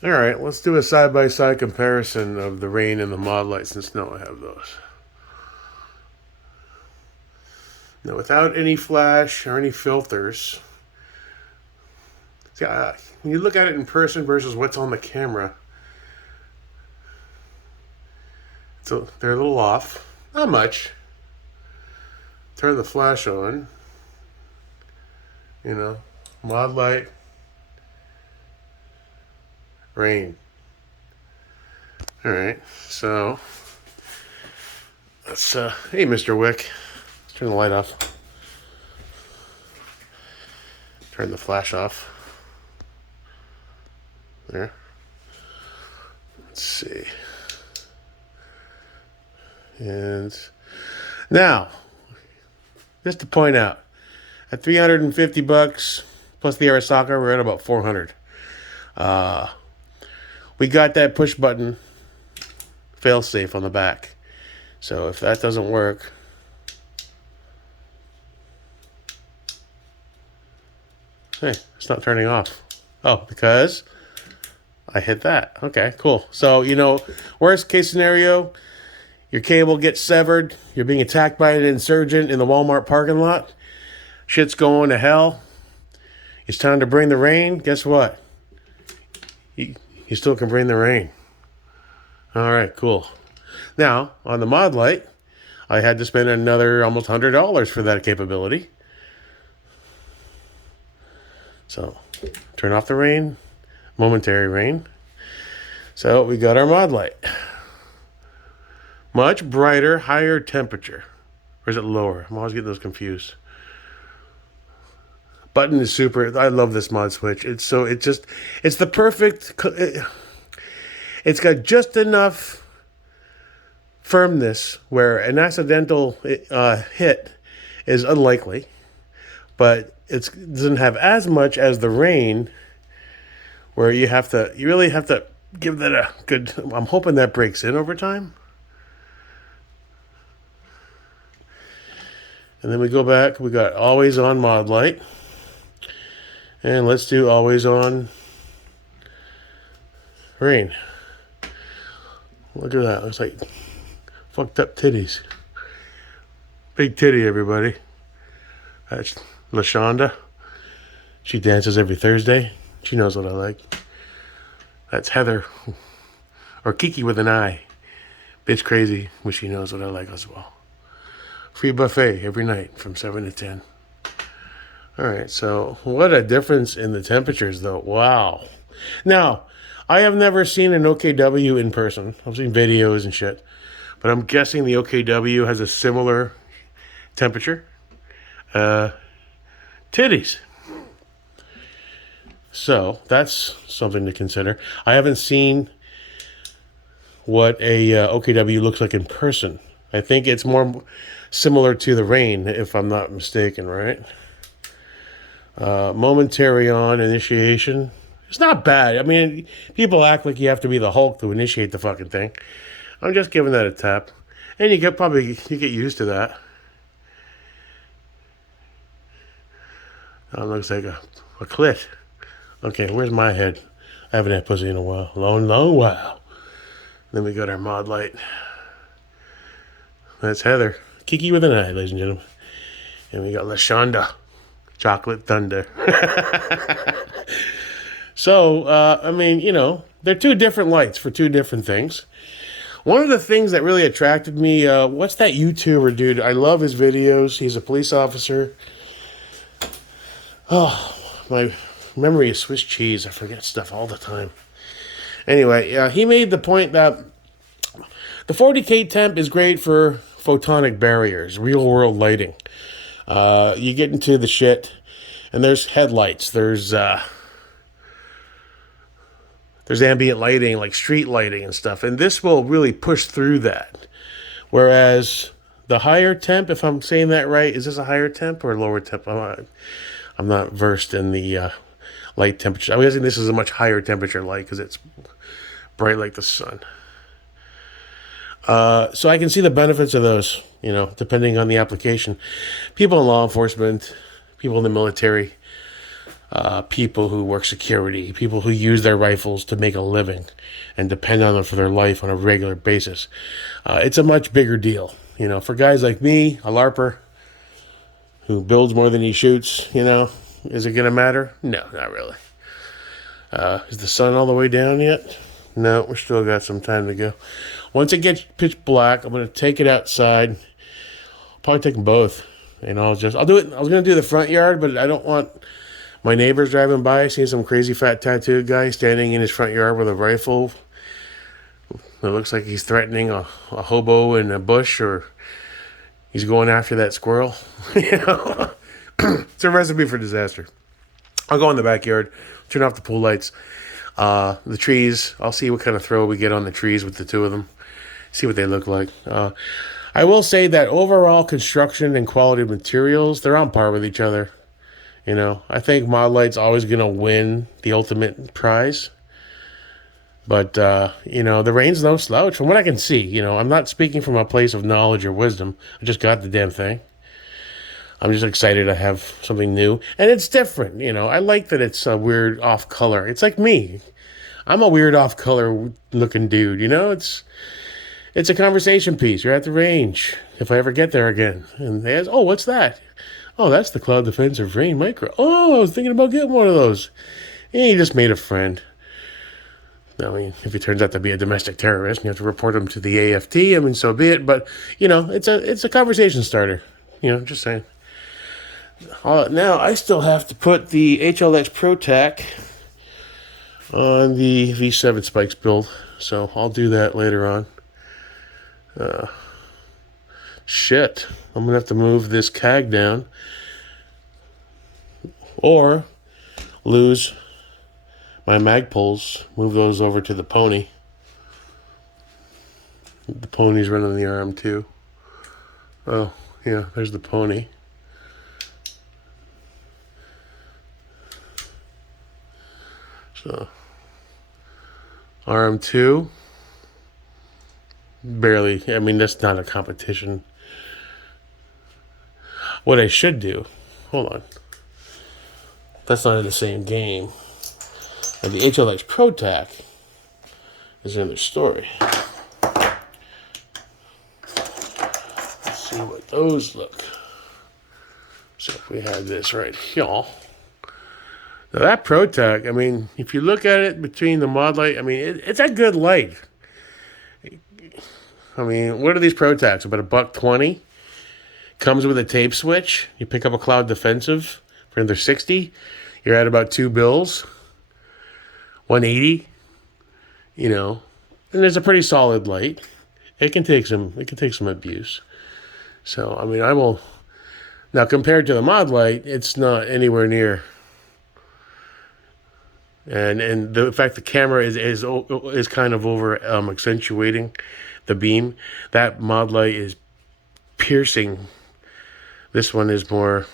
All right, let's do a side-by-side comparison of the Rein and the Modlite since now I have those. Now, without any flash or any filters, see, when you look at it in person versus what's on the camera, they're a little off. Not much. Turn the flash on. You know, Modlite, Rein. All right, so let's. Hey, Mr. Wick, let's turn the light off. Turn the flash off. There. Let's see. And now, just to point out, at $350 plus the Arasaka, we're at about 400. We got that push button fail safe on the back. So if that doesn't work, hey, it's not turning off. Oh, because I hit that. Okay, cool. So, worst case scenario, your cable gets severed. You're being attacked by an insurgent in the Walmart parking lot. Shit's going to hell. It's time to bring the Rein. Guess what? You still can bring the Rein. All right, cool. Now, on the Modlite, I had to spend another almost $100 for that capability. So, turn off the Rein. Momentary Rein. So, we got our Modlite. Much brighter, higher temperature. Or is it lower? I'm always getting those confused. Button is super. I love this mod switch. It's the perfect. It's got just enough firmness where an accidental hit is unlikely, but it doesn't have as much as the Rein, where you really have to give that a good. I'm hoping that breaks in over time. And then we go back. We got always on Modlite. And let's do always on Rein. Look at that. Looks like fucked up titties. Big titty, everybody. That's LaShonda. She dances every Thursday. She knows what I like. That's Heather. Or Kiki with an I. Bitch crazy, but she knows what I like as well. Free buffet every night from 7 to 10. All right, so what a difference in the temperatures, though. Wow. Now, I have never seen an OKW in person. I've seen videos and shit. But I'm guessing the OKW has a similar temperature. Titties. So, that's something to consider. I haven't seen what a OKW looks like in person. I think it's more similar to the Rein, if I'm not mistaken, right? Momentary on initiation. It's not bad. I mean, people act like you have to be the Hulk to initiate the fucking thing. I'm just giving that a tap. And you get used to that. That looks like a clit. Okay, where's my head? I haven't had pussy in a while. Long while. Then we got our Modlite. That's Heather. Kiki with an I, ladies and gentlemen. And we got LaShonda. Chocolate Thunder. So, they're two different lights for two different things. One of the things that really attracted me, what's that YouTuber dude? I love his videos. He's a police officer. Oh, my memory is Swiss cheese. I forget stuff all the time. Anyway, he made the point that the 40K temp is great for photonic barriers, real-world lighting. You get into the shit, and there's headlights. There's ambient lighting, like street lighting and stuff, and this will really push through that. Whereas the higher temp, if I'm saying that right, is this a higher temp or a lower temp? I'm not versed in the light temperature. I'm guessing this is a much higher temperature light because it's bright like the sun. So I can see the benefits of those, depending on the application. People in law enforcement, people in the military, people who work security, people who use their rifles to make a living and depend on them for their life on a regular basis. It's a much bigger deal. For guys like me, a LARPer, who builds more than he shoots, is it going to matter? No, not really. Is the sun all the way down yet? No, we still got some time to go. Once it gets pitch black, I'm going to take it outside. I'll probably take them both. I'll do it. I was going to do the front yard, but I don't want my neighbors driving by seeing some crazy fat tattooed guy standing in his front yard with a rifle. It looks like he's threatening a hobo in a bush, or he's going after that squirrel. It's a recipe for disaster. I'll go in the backyard, turn off the pool lights. The trees, I'll see what kind of throw we get on the trees with the two of them. See what they look like. I will say that overall construction and quality of materials, they're on par with each other. I think Modlite's always going to win the ultimate prize. But, the Rein's no slouch from what I can see. I'm not speaking from a place of knowledge or wisdom. I just got the damn thing. I'm just excited to have something new. And it's different, I like that it's a weird off color. It's like me. I'm a weird off color looking dude, It's a conversation piece. You're at the range, if I ever get there again. And they ask, oh, what's that? Oh, that's the Cloud Defensive Rein Micro. Oh, I was thinking about getting one of those. And you just made a friend. I mean, if he turns out to be a domestic terrorist and you have to report him to the AFT, so be it. But, it's a conversation starter. Just saying. Now, I still have to put the HLX Pro Tac on the V7 Spikes build. So I'll do that later on. Shit. I'm going to have to move this CAG down. Or lose my mag poles, move those over to the pony. The pony's running the RM2. Oh, yeah, there's the pony. So, RM2. Barely, that's not a competition. What I should do, hold on. That's not in the same game. And the HLX Pro Tac is another story. Let's see what those look. So if we have this right here. Now that Pro Tac, if you look at it between the Modlite, it's a good light. What are these Pro Tacs? About $120? Comes with a tape switch. You pick up a Cloud Defensive for under $60. You're at about $2, $180. And it's a pretty solid light. It can take some abuse. So I will. Now compared to the Modlite, it's not anywhere near. And the fact the camera is kind of over accentuating the beam. That Modlite is piercing. This one is more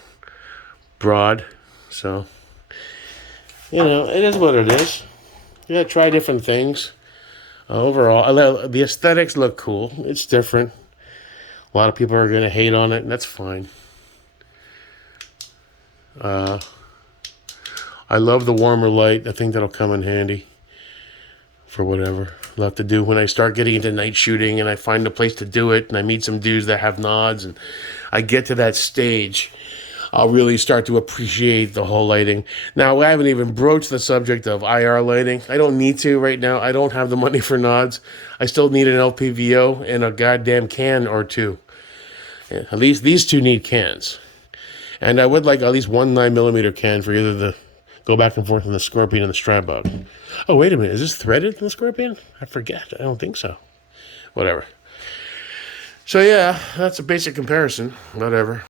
broad. So, it is what it is. You gotta try different things. Overall, the aesthetics look cool. It's different. A lot of people are gonna hate on it, and that's fine. I love the warmer light. I think that'll come in handy for whatever I'll have to do when I start getting into night shooting and I find a place to do it and I meet some dudes that have nods and I get to that stage. I'll really start to appreciate the whole lighting. Now, I haven't even broached the subject of IR lighting. I don't need to right now. I don't have the money for nods. I still need an LPVO and a goddamn can or two. At least these two need cans. And I would like at least one 9mm can for either the go back and forth on the Scorpion and the Strybog. Oh, wait a minute. Is this threaded in the Scorpion? I forget. I don't think so. Whatever. So, yeah, that's a basic comparison. Whatever.